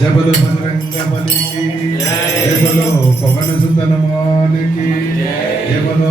జబలు భద్రంగ బలికి జబలు పవన సుతనమానికి జబలు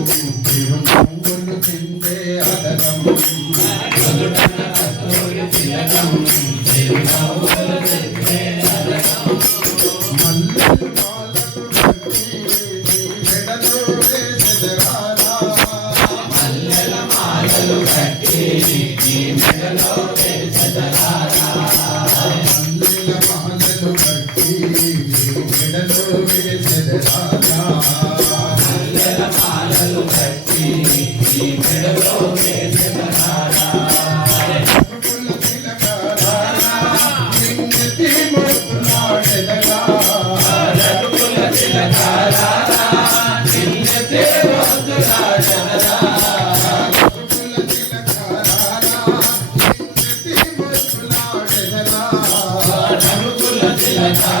వీరాంజనే భగవానికి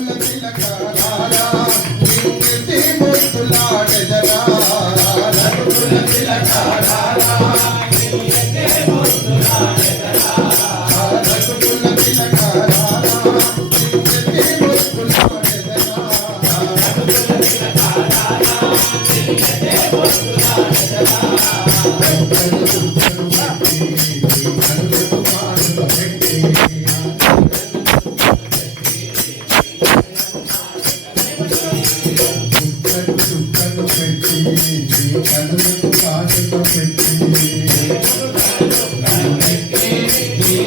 Thank you.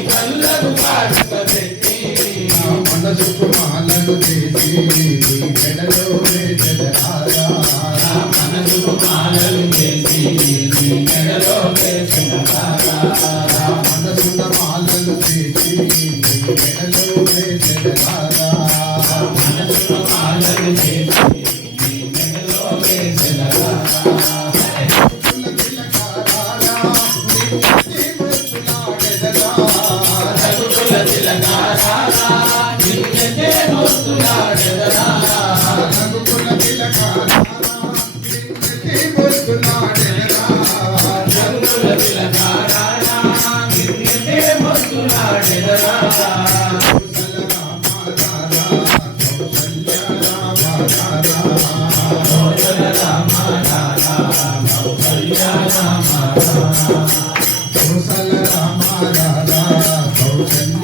మనసు పెట్టి నా మనసుకు మాలను చేసి మెడలో వేసెదరారా. నా మాలను చేసి మెడలో Yeah. కౌశల రామ రాధా కౌశల్య